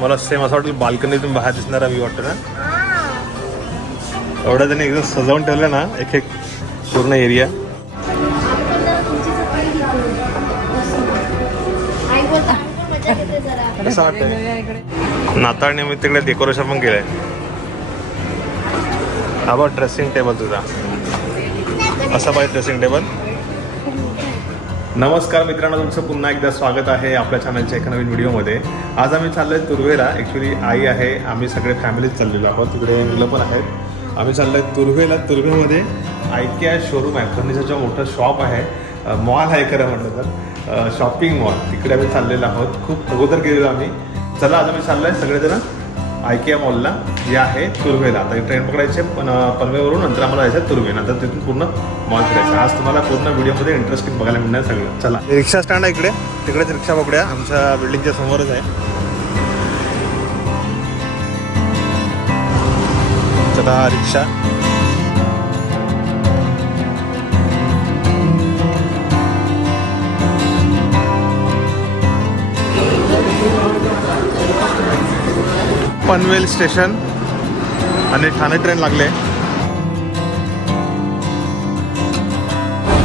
मला सेम असं वाटेल बाल्कनीतून बाहेर दिसणारा व्ह्यू वाटतं ना? एवढं त्यांनी एकदम सजवून ठेवलं ना एक एक पूर्ण एरिया कसं वाटतंय? नाताळ निमित्त तिकडे डेकोरेशन पण केलंय. हा बघ ड्रेसिंग टेबल तुझा? असा पाहिजे ड्रेसिंग टेबल नमस्कार मित्रांनो तुमचं पुन्हा एकदा स्वागत आहे आपल्या चॅनलच्या एका नवीन व्हिडिओमध्ये. आज आम्ही चाललोय तुर्वेला. ॲक्च्युली आई आहे आम्ही सगळे फॅमिलीच चाललेलो आहोत. तिकडे मुलं पण आहेत. आम्ही चाललोय तुर्वेला तुर्वेमध्ये. आयकिया शोरूम आहे. फर्निचरचं मोठं शॉप आहे. मॉल आहे खरं म्हटलं तर. शॉपिंग मॉल तिकडे आम्ही चाललेलो आहोत. खूप अगोदर गेलेलो आम्ही. चला आज आम्ही चाललोय सगळेजण आयकिया मॉलला जे आहे तुर्वेला आता ट्रेन पकडायचे पण पनवेवरून नंतर आम्हाला जायचं तुर्वे नंतर तिथून पूर्ण मॉल फिरायचं आज तुम्हाला पूर्ण व्हिडिओमध्ये इंटरेस्टिंग बघायला मिळणार सगळं. चला. रिक्षा स्टँड आहे इकडे. तिकडेच रिक्षा पकड्या. आमच्या बिल्डिंगच्या समोरच आहे. चला रिक्षा. पनवेल स्टेशन. आणि ठाणे ट्रेन लागले.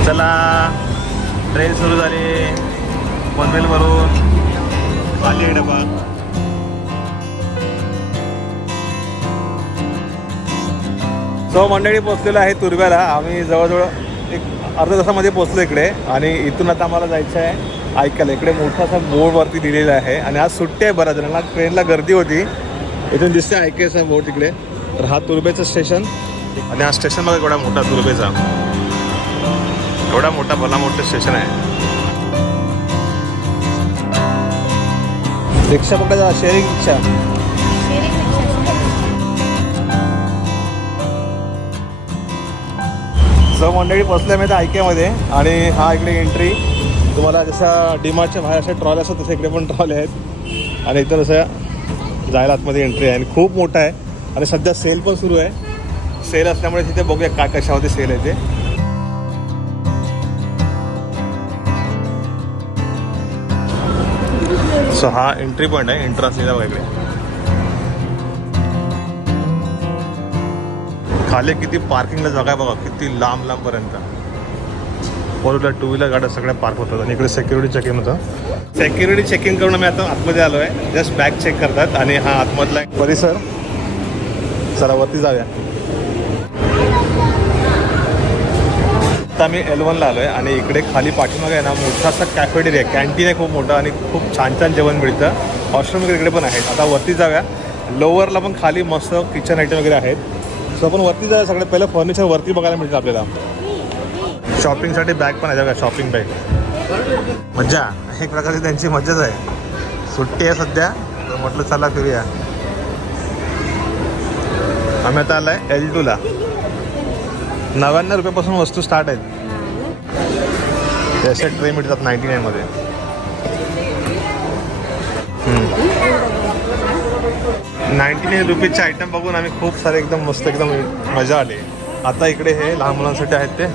चला ट्रेन सुरू झाली. पनवेलवरून आली डबा. सो मंडळी पोचलेलं आहे तुरव्याला. आम्ही जवळजवळ एक अर्ध्या तासामध्ये पोचलो इकडे. आणि इथून आता आम्हाला जायचं आहे. ऐकायला. इकडे मोठा असा बोर्डवरती दिलेला आहे. आणि आज सुट्टी आहे बऱ्याच जणांना. ट्रेनला गर्दी होती. इथून दिसते ऐकायचा बोर्ड तिकडे. तर हा तुर्बेचं स्टेशन आणि हा स्टेशन बघा एवढा मोठा तुर्बेचा. एवढा मोठा भला मोठं स्टेशन आहे. रिक्षा पकडायचा शेअरिंग रिक्षा. सो मंडळी बसल्या मी ऐक्यामध्ये आणि हा इकडे एंट्री तुम्हाला जसा डीमार्टच्या बाहेर अशा ट्रॉल असतात तसे इकडे पण ट्रॉल आहेत. आणि इथं असं जायला आतमध्ये एंट्री आहे आणि खूप मोठा आहे. आणि सध्या सेल पण सुरू आहे. सेल असल्यामुळे तिथे बघूया काय कशामध्ये सेल आहे ते. सो हा एंट्री पॉईंट आहे एंट्रन्स लिहिला बघा इकडे. खाली किती पार्किंगला जागा आहे बघा किती लांब लांबपर्यंत फोर व्हीलर टू व्हीलर गाड्या सगळ्या पार्क होतात आणि इकडे सेक्युरिटी चेकिंग होतं. सेक्युरिटी चेकिंग करून मी आता आतमध्ये आलो आहे जस्ट बॅग चेक करतात आणि हा आतमधला एक परिसर. चला वरती जाऊया. आता आम्ही एल वनला आलो आहे आणि इकडे खाली पाठीमागे आहे ना मोठा असा कॅफेटेरिया कॅन्टीन आहे खूप मोठं आणि खूप छान छान जेवण मिळतं. वॉशरूम वगैरे इकडे पण आहेत. आता वरती जाऊया. लोअरला पण खाली मस्त किचन आयटम वगैरे आहेत. सो आपण वरती जाऊया. सगळ्यात पहिलं फर्निचर वरती बघायला मिळतं आपल्याला. शॉपिंगसाठी बॅग पण आहे बघा शॉपिंग बॅग मज्जा. एक प्रकारची त्यांची मज्जाच आहे. सुट्टी आहे सध्या तर म्हटलं चला फिरूया. आम्ही आता आलाय एल टूला नव्याण्णव रुपयापासून वस्तू स्टार्ट आहेत. त्याचे ट्रे मिळतात नाईन्टी नाईनमध्ये नाईन्टी नाईन रुपीजचे आयटम बघून आम्ही खूप सारे एकदम मस्त एकदम मजा आली. आता इकडे हे लहान मुलांसाठी आहेत ते.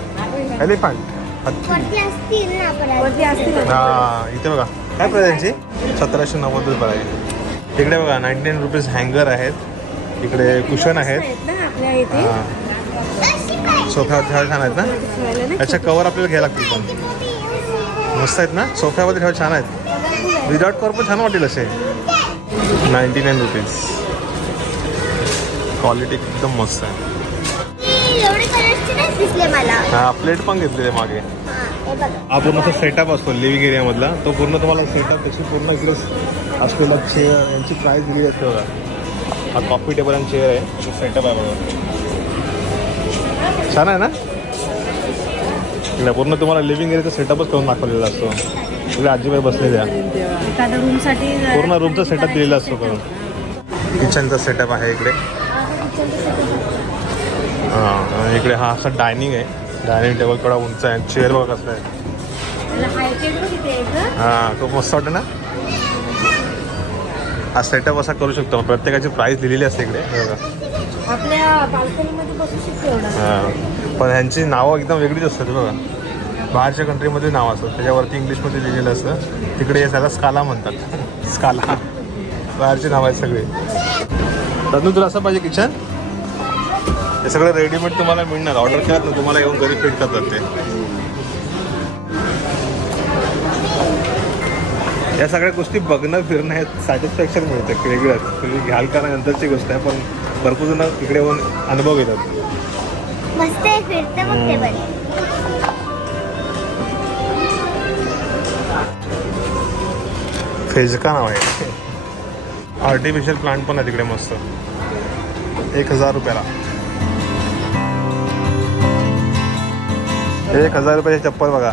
एलिफंट. हत्ती. वरती असतील ना? हा इथे बघा. काय प्राईस यांची? सतराशे नव्वद रुपये आहे. इकडे बघा नाईन्टी नाईन रुपीज हँगर आहेत. इकडे कुशन आहेत. आहेत ना आपल्या इथे? हा. सोफ्यावर ठेवायला छान आहेत ना? ठेवायला ना याच्या कवर आपल्याला घ्यायला लागतील पण. मस्त आहेत ना? सोफ्यामध्ये ठेवा छान आहेत. विदाउट कवर पण छान वाटेल असे. नाईन्टी नाईन रुपीज क्वालिटी एकदम मस्त आहे. दिसले मला. हा प्लेट पण घेतलेले मागे. हा, पूर्ण असा सेटअप असतो लिव्हिंग एरियामधला तो पूर्ण तुम्हाला सेटअप त्याची पूर्ण इकडे असलेला चेअर यांची प्राईस दिली असते बघा. हा कॉफी टेबल आणि चेअर आहे. सेटअप आहे बघा. छान आहे ना? इकडे पूर्ण तुम्हाला लिव्हिंग एरियाचा सेटअपच करून दाखवलेला असतो. इकडे आजीबाई बसलेल्या पूर्ण रूमचा सेटअप दिलेला असतो करून. किचनचा सेटअप आहे इकडे. हां इकडे हा असा डायनिंग आहे. डायनिंग टेबल थोडा उंच आहे. चेअर बघा कसं आहे. हां खूप मस्त वाटतं ना? हा सेटअप असा करू शकतो. प्रत्येकाची प्राईस दिलेली असते इकडे. हे हां. पण ह्यांची नावं एकदम वेगळीच असतात बघा. बाहेरच्या कंट्रीमध्ये नाव असतं त्याच्यावरती इंग्लिशमध्ये लिहिलेलं असतं. तिकडे त्याला स्काला म्हणतात. स्काला बाहेरची नाव आहेत सगळी. तनु तुला असं पाहिजे किचन? हे सगळं रेडीमेड तुम्हाला मिळणार. ऑर्डर केलात ना तुम्हाला येऊन घरी फिट करतात ते. या सगळ्या गोष्टी बघणं फिरणं हे सॅटिस्फॅक्शन मिळतं. वेगळंच. तुम्ही घ्याल का नंतरची गोष्ट आहे पण भरपूर जण इकडे येऊन अनुभव घेतात. मस्त आहे फिरतं मग ते पण. फेजका नाव आहे. आर्टिफिशियल प्लांट पण आहे तिकडे मस्त. एक हजार रुपयाला. एक हजार रुपयाची चप्पल बघा.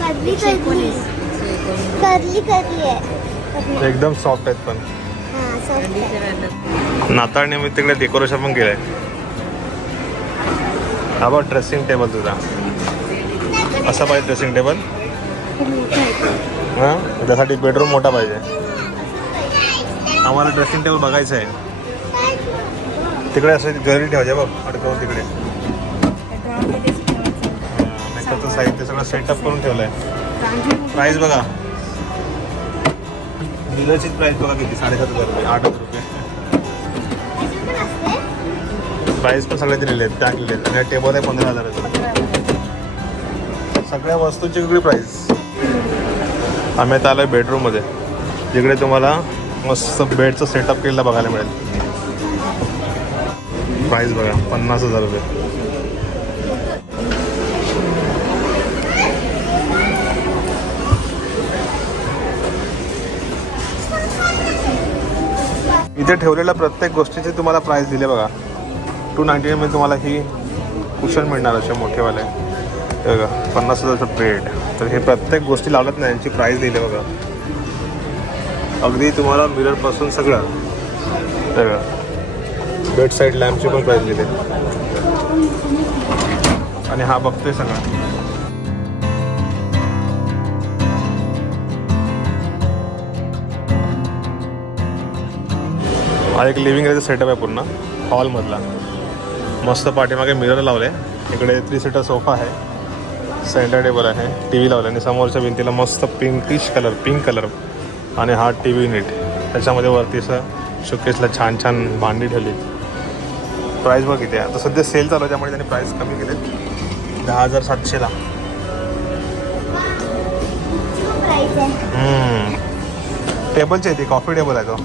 करली करली करली करली आहे. एकदम सॉफ्ट आहेत पण. हां. नाताळ निमित्त तिकडे डेकोरेशन पण केलंय. हा बघ ड्रेसिंग टेबल तुझा? असा पाहिजे ड्रेसिंग टेबल हां? त्यासाठी बेडरूम मोठा पाहिजे. आम्हाला ड्रेसिंग टेबल बघायचं आहे. तिकडे असं घरी ठेवायचे बघ अडकवून तिकडे. मेकअपचं साहित्य सगळं सेटअप करून ठेवलंय. प्राईस बघा. डिलरचीच प्राईस बघा किती साडेसात हजार रुपये आठ हजार रुपये. पण प्राईस पण सगळे दिलेले आहेत त्या दिलेले आहेत. आणि टेबल आहे पंधरा हजाराचं. सगळ्या वस्तूंची वेगळी प्राईस आम्ही आता आलो आहे बेडरूममध्ये जिकडे तुम्हाला मस्त बेडचं सेटअप केलेलं बघायला मिळेल. प्राईस बघा पन्नास हजार रुपये. इथे ठेवलेल्या प्रत्येक गोष्टीची तुम्हाला प्राईस दिले बघा. टू नाईन्टी नाईनमध्ये तुम्हाला ही कुशन मिळणार असे मोठेवाले. बघा पन्नास हजारचं प्लेट तर हे प्रत्येक गोष्टी लावल्यात नाही यांची प्राईस दिली बघा. अगदी तुम्हाला मिररपासून सगळं. हे बघा. बेड साईड लॅम्पची पण प्राईस दिली आणि हा बघतोय सगळं. हा एक लिव्हिंग एरियाचा सेटअप आहे पूर्ण हॉलमधला मस्त पाठीमागे मिरर लावले इकडे थ्री सीटर सोफा आहे. सेंटर टेबल आहे. टी व्ही लावले आणि समोरच्या भिंतीला मस्त पिंकिश कलर पिंक कलर आणि हा टी व्ही नीट त्याच्यामध्ये वरती असं शोकेसला छान छान भांडी ठेवली प्राईस बघ किती आहे आता सध्या सेल चालू आहे त्यामुळे त्यांनी प्राईस कमी केले दहा हजार सातशेला. टेबलची आहे. ती. कॉफी टेबल आहे तो.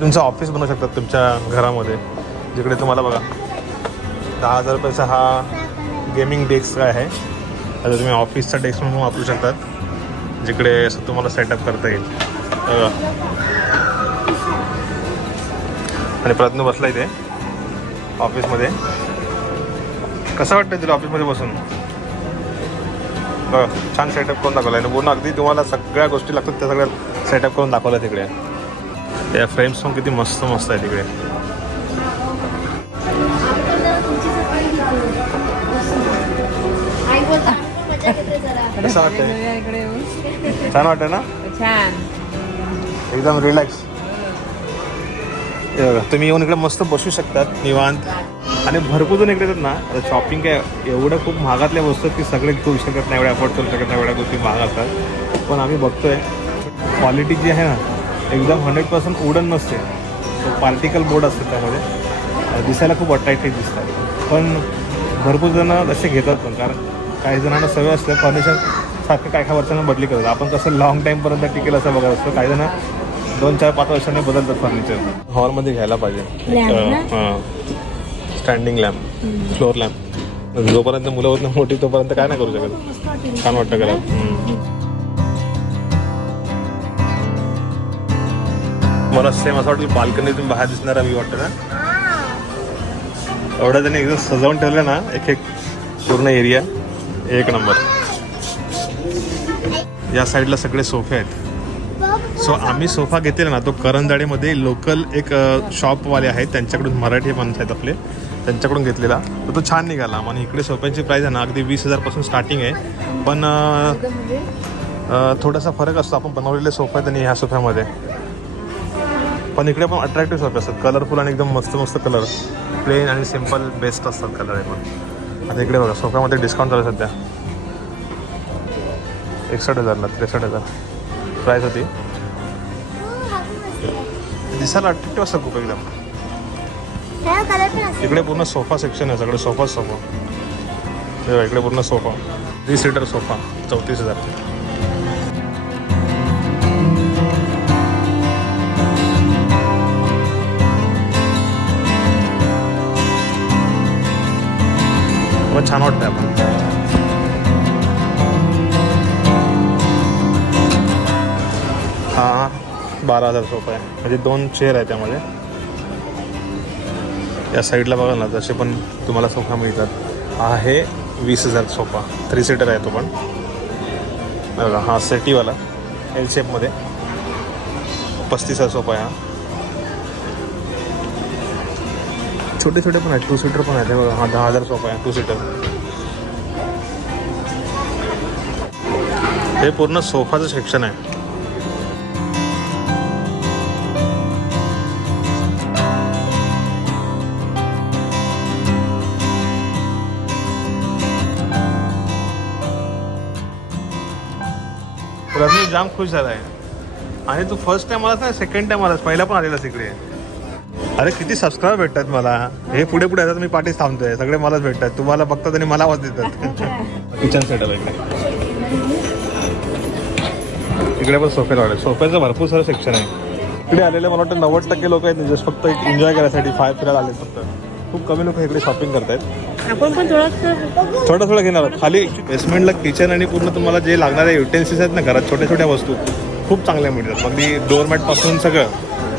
तुमचं ऑफिस बनवू शकतात तुमच्या घरामध्ये. जिकडे तुम्हाला बघा दहा हजार रुपयाचा हा गेमिंग डेस्क आहे. आता तुम्ही ऑफिसचा डेस्क म्हणून वापरू शकतात. जिकडे असं तुम्हाला सेटअप करता येईल. आणि प्रयत्न बसला इथे ऑफिसमध्ये कसं वाटतं तुला ऑफिसमध्ये बसून? बघा छान सेटअप करून दाखवला आणि पूर्ण अगदी तुम्हाला सगळ्या गोष्टी लागतात त्या सगळ्या सेटअप करून दाखवलं तिकडे. त्या फ्रेम्स पण किती मस्त मस्त आहे तिकडे. कसं वाटतंय. छान वाटतं ना? छान. एकदम रिलॅक्स तुम्ही येऊन इकडे मस्त बसू शकतात निवांत. आणि भरपूर जण इकडे येतात ना आता शॉपिंग काय एवढं खूप महागातल्या वस्तू की सगळे घेऊ शकत नाही एवढ्या अफोर्ड करू शकत नाही एवढ्या गोष्टी महाग असतात. पण आम्ही बघतोय क्वालिटी जी आहे ना एकदम हंड्रेड पर्सेंट वुडन नसते. तो पार्टिकल बोर्ड असतं त्यामध्ये. दिसायला खूप अट्रॅक्टिव्ह दिसतात. पण भरपूर जण असे घेतात पण कारण काही जणांना सवय असते फर्निचर सारखं काय काय वर्षांना बदली करतात. आपण कसं लॉंग टाईमपर्यंत टिकेल असं बघत असतो. काही जण दोन चार पाच वर्षांनी बदलतात फर्निचर हॉलमध्ये घ्यायला पाहिजे? हां स्टँडिंग लॅम्प फ्लोअर लॅम्प जोपर्यंत मुलं होत नाही मोठी तोपर्यंत काय नाही करू शकत. छान वाटतं करा मला सेम असं वाटेल बाल्कनीतून बाहेर दिसणारा व्ह्यू वाटतं ना. एवढं त्यांनी एकदम सजवून ठेवलं ना एक एक पूर्ण एरिया एक नंबर या साईडला सगळे सोफे आहेत. सो आम्ही सोफा घेतलेला ना तो करंजाडेमध्ये लोकल एक शॉपवाले आहेत. त्यांच्याकडून मराठी माणसं आहेत आपले. त्यांच्याकडून घेतलेला. तर तो छान निघाला. आणि इकडे सोफ्यांची प्राईस आहे ना अगदी वीस हजारपासून स्टार्टिंग आहे. पण थोडासा फरक असतो. आपण बनवलेले सोफा आहेत आणि ह्या सोफ्यामध्ये. पण इकडे पण अट्रॅक्टिव्ह सोफे असतात. कलरफुल आणि एकदम मस्त मस्त कलर प्लेन आणि सिंपल बेस्ट असतात कलर आहे पण. आता इकडे बघा सोफ्यामध्ये डिस्काउंट चालू आहे सध्या. एकसष्ट हजारला त्रेसष्ट हजार. प्राईस होती. दिसायला अट्रॅक्टिव्ह असतं खूप एकदम. इकडे पूर्ण सोफा सेक्शन आहे सगळे सोफा. सोफा इकडे पूर्ण सोफा. थ्री सीटर सोफा चौतीस हजार. छान वाटतं आपण. हा बारा हजार सोफा आहे. म्हणजे दोन चेअर आहे त्यामध्ये. या साईडला बघा ना जसे पण तुम्हाला सोफा मिळतात. हा आहे वीस हजार सोफा. थ्री सीटर आहे तो पण. बघा हा सेटीवाला एल शेपमध्ये पस्तीस हजार सोफा आहे हा. छोटे छोटे पण आहेत. टू सीटर पण आहेत. बघा. हा दहा हजार सोफा आहे. टू सीटर हे पूर्ण सोफाचं सेक्शन आहे. रजनी जाम खुश झाला आहे आणि तू फर्स्ट टाइम आलास ना? सेकंड टाइम आलास. पहिला पण आलेलास इकडे. अरे किती सबस्क्राईबर भेटतात मला? हे पुढे पुढे येतात मी पाठीच थांबतोय. सगळे मलाच भेटतात. तुम्हाला बघतात आणि मला आवाज देतात. किचन सेटअप इकडे इकडे पण सोफे लावले. सोफ्याचं भरपूर सारं सेक्शन आहे. इकडे आलेले मला वाटतं नव्वद टक्के लोक आहेत जस्ट फक्त एन्जॉय करायसाठी फाय फिरायला आले फक्त. खूप कमी लोक इकडे शॉपिंग करतायत. आपण पण थोडं थोडं थोडं घेणार. खाली बेसमेंटला किचन आणि पूर्ण तुम्हाला जे लागणारे युटेन्सिल्स आहेत ना घरात छोट्या छोट्या वस्तू खूप चांगल्या मिळतात. अगदी डोअरमॅटपासून सगळं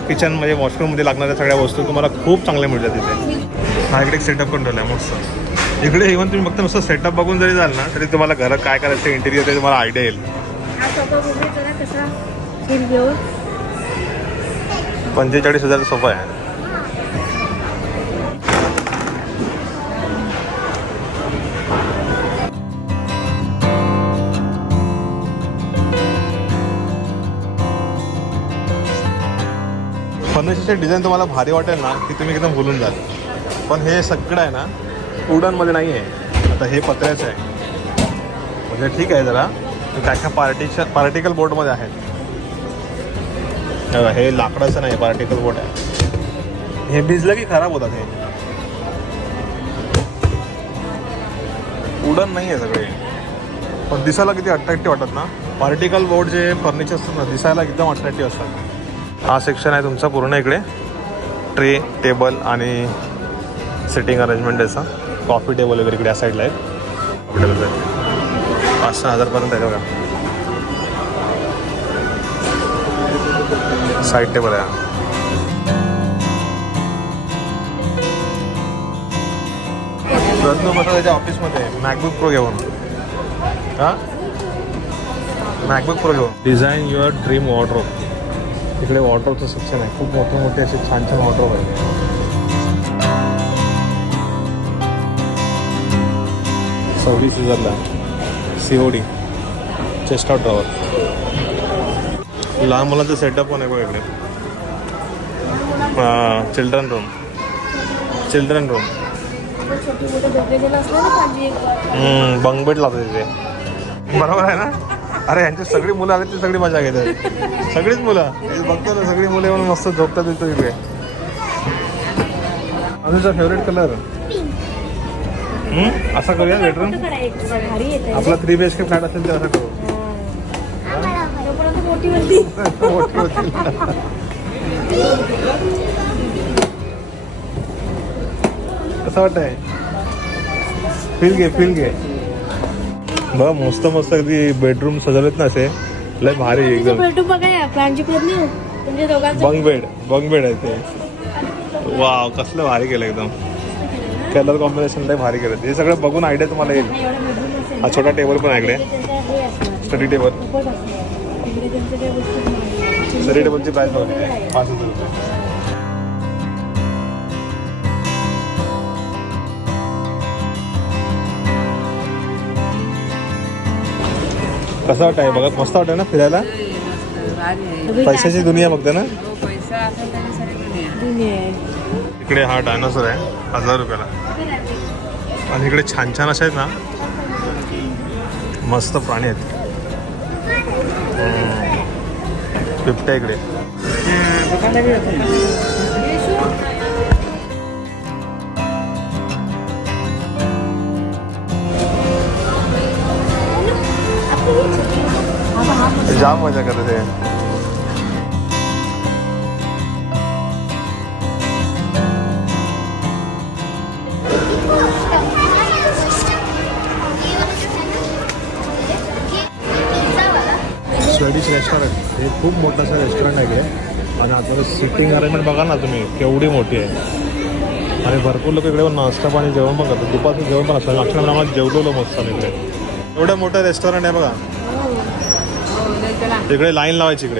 किचन म्हणजे वॉशरूममध्ये लागणाऱ्या सगळ्या वस्तू तुम्हाला खूप चांगल्या मिळतात तिथे हा इकडे एक सेटअप कंट्रोल आहे मस्त. इकडे इव्हन तुम्ही फक्त नुसतं सेटअप बघून जरी जाल ना तरी तुम्हाला घरात काय करायचं इंटिरियर ते तुम्हाला आयडिया येईल. हा पंचेचाळीस हजार सोफा आहे. फर्निचरचे डिझाईन तुम्हाला भारी वाटेल ना की तुम्ही एकदम भुलून जाल. पण हे सगळं आहे ना उडनमध्ये नाही आहे. आता हे पत्र्याचं आहे. म्हणजे ठीक आहे जरा. काय काय पार्टिशन पार्टिकल बोर्डमध्ये आहेत. हे लाकडाचं नाही पार्टिकल बोर्ड आहे. हे भिजलं की खराब होतात हे. उडन नाही आहे सगळे. पण दिसायला किती अट्रॅक्टिव्ह वाटतात ना. पार्टिकल बोर्ड जे फर्निचर असतात ना दिसायला एकदम अट्रॅक्टिव्ह असतात. हा सेक्शन आहे तुमचा पूर्ण इकडे. ट्रे टेबल आणि सिटिंग अरेंजमेंट याचा कॉफी टेबल वगैरे इकडे या साईडला आहे कॉफी टेबल पाच सहा हजारपर्यंत आहे बघा. साईड टेबल आहे. रत्न बसा त्याच्या ऑफिसमध्ये मॅकबुक प्रो घेऊन. हा? मॅकबुक प्रो घेऊन. डिझाईन युअर ड्रीम वॉर्ड्रोप इकडे वॉर्ड्रोपचं सेक्शन आहे. खूप मोठे मोठे असे छान छान वॉर्ड्रोप आहे सव्वीस हजारला C O D chest out drawer. लहान मुलांचं सेटअप पण आहे बघ इकडे. चिल्ड्रन रूम चिल्ड्रन रूम छोटी मोठी झोपलेलं असलं ना पाहिजे बंग बेड लावतात तिथे. बरोबर आहे ना? अरे यांची सगळी मुलं आली ती सगळी मजा घेतात. सगळीच मुलं. बघतो ना सगळी मुलं येऊन मस्त झोपतात तिथं इकडे. अनुजा फेवरेट कलर असा करूया बेडरूम येते आपला three B H K flat असेल तर असं करू. कसं वाटतंय? फील घे फील घे. बघ मस्त मस्त अगदी बेडरूम सजवलेत ना असे. लय भारी एकदम. बेडरूम बघा प्रांची प्रज्ञ तुमच्या दोघांचं. बंग बेड बंग बेड आहे ते. वाव कसलं भारी केलं एकदम. कलर कॉम्बिनेशन लय भारी केलं. हे सगळं बघून आयडिया तुम्हाला येईल. हा छोटा टेबल पण आहे इकडे. Study table. स्टडी टेबलची प्राइस बघा. पाच हजार रुपये. कसं वाटतंय? बघा मस्त वाटतं ना फिरायला? पैशाची दुनिया बघते ना दुनिया आहे. इकडे हा डायनोसर आहे हजार रुपयाला. आणि इकडे छान छान असे आहेत ना. मस्त प्राणी आहेत. बिबट्या इकडे. जाम मजा करत आहे. स्वेडिश रेस्टॉरंट हे खूप मोठं असं रेस्टॉरंट आहे आणि आता सिटिंग अरेंजमेंट बघा ना तुम्ही. केवढी मोठी आहे. आणि भरपूर लोक इकडे नाश्ता पाणी जेवण पण करतात. दुपारचं जेवण पण असतं. आम्हाला जेवलेलो मस्त इकडे. एवढं मोठं रेस्टॉरंट आहे बघा. इकडे लाईन लावायची इकडे.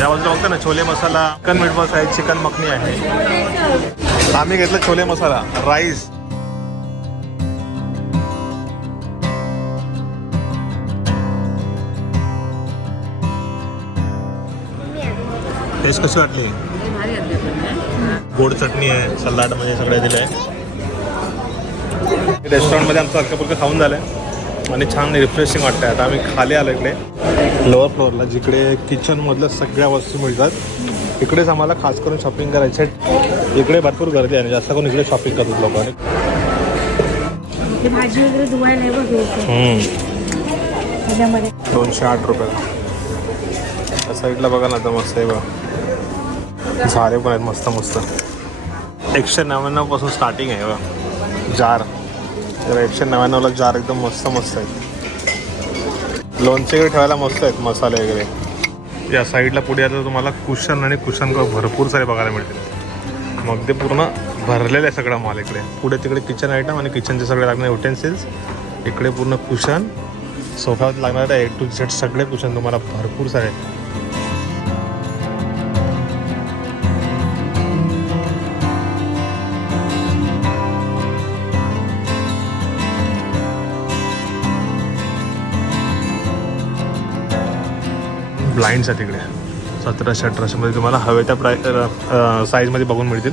या बाजूला बघता ना छोले मसाला चिकन मीठ बस आहे चिकन मखनी आहे. आम्ही घेतलं छोले मसाला राईस. टेस्ट कशी वाटली? गोड चटणी आहे सलाड म्हणजे सगळे दिले आहे रेस्टॉरंटमध्ये आमचं हलकं खाऊन झालं आहे आणि छान रिफ्रेशिंग वाटतं आता आम्ही खाली आलो इकडे. लोअर फ्लोअरला जिकडे किचनमधल्या सगळ्या वस्तू मिळतात. इकडेच आम्हाला खास करून शॉपिंग करायचे इकडे भरपूर गर्दी आहे. जास्त करून इकडे शॉपिंग करतात लोक. ते भाजी वगैरे धुवायला आहे बघ हे इथे. त्याच्यामध्ये. दोनशे आठ रुपये. त्या साईडला बघा ना आता मस्त आहे बघा. झाडे पण आहेत मस्त मस्त एकशे नव्याण्णवपासून स्टार्टिंग आहे बघा. जार. तर एकशे नव्याण्णवला जार एकदम मस्त मस्त आहेत. लोणचे वगैरे ठेवायला मस्त आहेत मसाले वगैरे. या साईडला पुढे आता तुम्हाला कुशन आणि कुशन भरपूर सारे बघायला मिळतील. मग ते पूर्ण भरलेलं आहे सगळा माल इकडे. पुढे तिकडे किचन आयटम आणि किचनचे सगळे लागणारे युटेन्सिल्स इकडे पूर्ण कुशन. सोफ्यावर लागणारे ए टू झेड सगळे कुशन तुम्हाला भरपूर सारे. ब्लाइंड्स आहेत तिकडे. सतराशे अठराशेमध्ये तुम्हाला हवे त्या प्राय साईजमध्ये बघून मिळतील.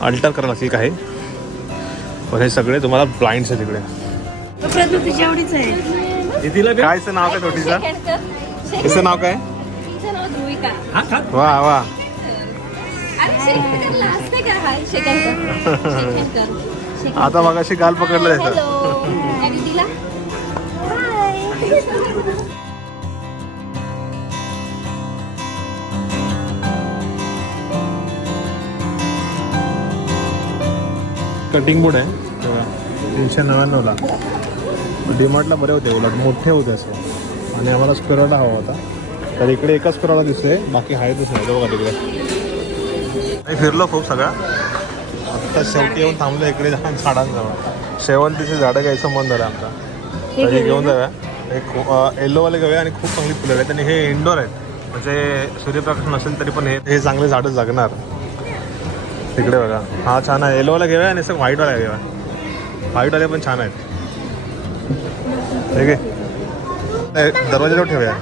अल्टर करावं लागतील काही पण हे सगळे तुम्हाला ब्लाइंड्स आहेत तिकडे. प्रकृती तिची आवडीच आहे. काय नाव काय छोटीचं तिचं नाव काय? वा वा. आता मग अशी गाल पकडलं जायचं कटिंग बोर्ड आहे. तीनशे नव्याण्णवला. डीमार्टला बरे होते उलट मोठे होते असे. आणि आम्हाला स्क्वेअरवाला हवा होता. तर इकडे एकच स्क्वेअरवाला दिसतोय बाकी आहेतच नाही तो बघा तिकडे. फिरलो खूप सगळा. आता शेवटी येऊन थांबलो इकडे जाऊन झाडांजवळ. शेवंतीची झाडं घ्यायचं मन झालं आमचा. हे तर हे घेऊन जाऊया. एक येल्लोवाले घेऊया आणि खूप चांगली फुलं आहेत. आणि हे इंडोर आहेत. म्हणजे सूर्यप्रकाश नसेल तरी पण हे हे चांगले झाडं जगणार. तिकडे बघा. हा छान आहे. येलोवाला घेऊया आणि असं व्हाईटवाला घेऊया. व्हाईटवाले पण छान आहेत. ठीक आहे. दरवाजाजवळ ठेवूया?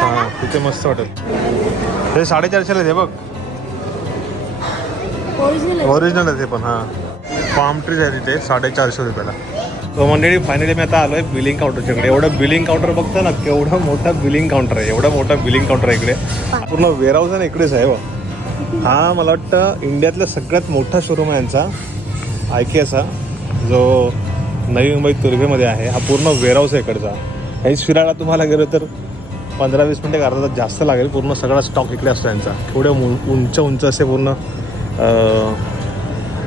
हां तिथे मस्त वाटेल. हे साडेचारशेला आहे हे बघ. ओरिजिनल आहे. आहे ते पण हां. पाम ट्रीज आहे तिथे साडेचारशे रुपयाला. तो मंडळी फायनली मी आता आलोय बिलिंग काउंटरच्याकडे एवढं बिलिंग काउंटर बघता ना केवढं मोठं बिलिंग काउंटर आहे. एवढं मोठं बिलिंग काउंटर आहे इकडे. पूर्ण वेअरहाऊस आहे ना इकडेच आहे बघ. हा मला वाटतं इंडियातला सगळ्यात मोठा शोरूम आहे यांचा. आयकेचा जो नवी मुंबई तुर्भेमध्ये आहे. हा पूर्ण वेअरहाऊस आहे इकडचा. हेच फिरायला तुम्हाला गेलो तर पंधरा वीस मिनटे अर्धा तास जास्त लागेल. पूर्ण सगळा स्टॉक इकडे असतो यांचा. थोडे उंच उंच असे पूर्ण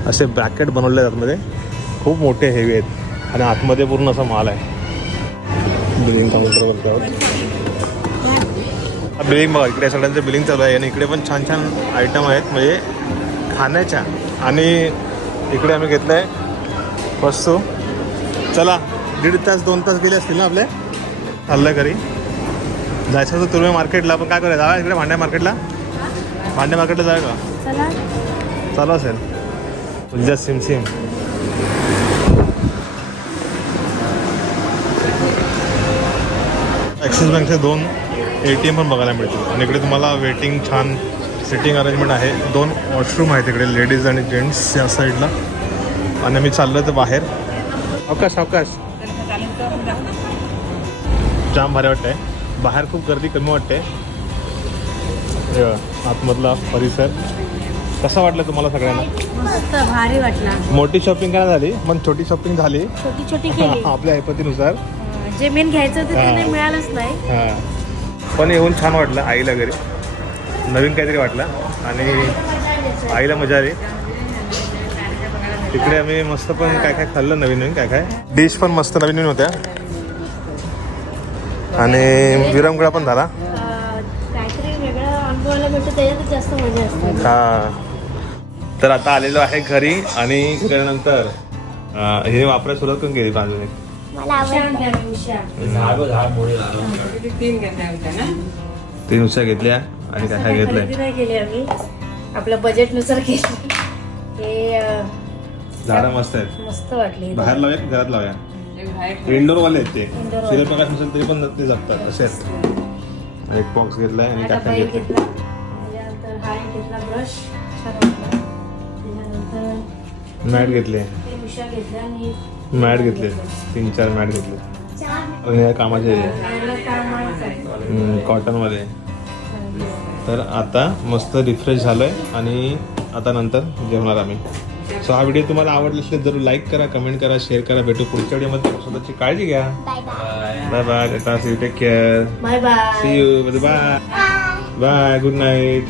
असे ब्रॅकेट बनवले आहेत आतमध्ये खूप मोठे हेवी आहेत. आणि आतमध्ये पूर्ण असा माल आहे. बिलिंग काउंटरवरती आहोत. बिलिंग बघा इकडे सगळ्यांचं बिलिंग चालू आहे. आणि इकडे पण छान छान आयटम आहेत. म्हणजे खाण्याच्या. आणि इकडे आम्ही घेतलं आहे वस्तू. चला दीड तास दोन तास गेले असतील ना आपले? चाललं घरी. जायचं होतं तुर्मे मार्केटला पण काय करायचं जाऊया इकडे भांड्या मार्केटला भांड्या मार्केटला जाऊया का? चला. चालू असेल. तुझ्या सिम सिम. ॲक्सिस बँकचे दोन ए टी एम पण बघायला मिळतील. आणि इकडे तुम्हाला वेटिंग छान सिटिंग अरेंजमेंट आहे. दोन वॉशरूम आहेत इकडे लेडीज आणि जेंट्स या साईडला आणि आम्ही चाललो तर बाहेर. अवकाश अवकाश. जाम भारी वाटतंय. बाहेर खूप गर्दी कमी वाटते. आतमधला परिसर. कसा वाटला तुम्हाला सगळ्यांना? भारी वाटला. मोठी शॉपिंग काय झाली? पण छोटी शॉपिंग झाली. छोटी छोटी आपल्या ऐपतीनुसार जे मेन घ्यायचं ते मिळालंच नाही. हां. पण येऊन छान वाटलं आईला घरी. नवीन काहीतरी वाटलं. आणि आईला मजा आली. तिकडे आम्ही मस्त पण काय काय खाल्लं नवीन नवीन काय काय? डिश पण मस्त नवीन नवीन होत्या. आणि विरमगुळा पण झाला. हा. तर आता आलेलो आहे घरी आणि गेल्यानंतर हे वापरायला सुरुवात करून केली अजून एक मला आवडतं. शांत. तीन उशा घेतल्या आणि काय काय घेतलंय? खरेदी नाही केली आम्ही. बजेटनुसार केली. हे अं, झाडं मस्त आहेत. मस्त वाटली. बाहेर लावूया की घरात लावूया? इंडोर वाले आहेत ते. Indoor वाले. सूर्यप्रकाश नसेल तरी पण ते जगतात तसे आहेत. एक बॉक्स घेतलाय आणि आता काय काय बैल घेतलंय. घेतला. त्याच्यानंतर हा एक घेतला ब्रश छान वाटला. त्याच्यानंतर मॅट घेतले. ते उषा घेतल्या आणि मॅट घेतले. तीन चार मॅट घेतले. कामाचे याला कामाचं आहे. कॉटनमध्ये तर आता मस्त रिफ्रेश झालोय आणि आता नंतर जेवणार आम्ही. सो हा व्हिडिओ तुम्हाला आवडला असेल जरूर लाईक करा कमेंट करा शेअर करा. भेटू पुढच्या व्हिडिओमध्ये स्वतःची काळजी घ्या. Bye bye bye bye take care bye bye see you bye bye good night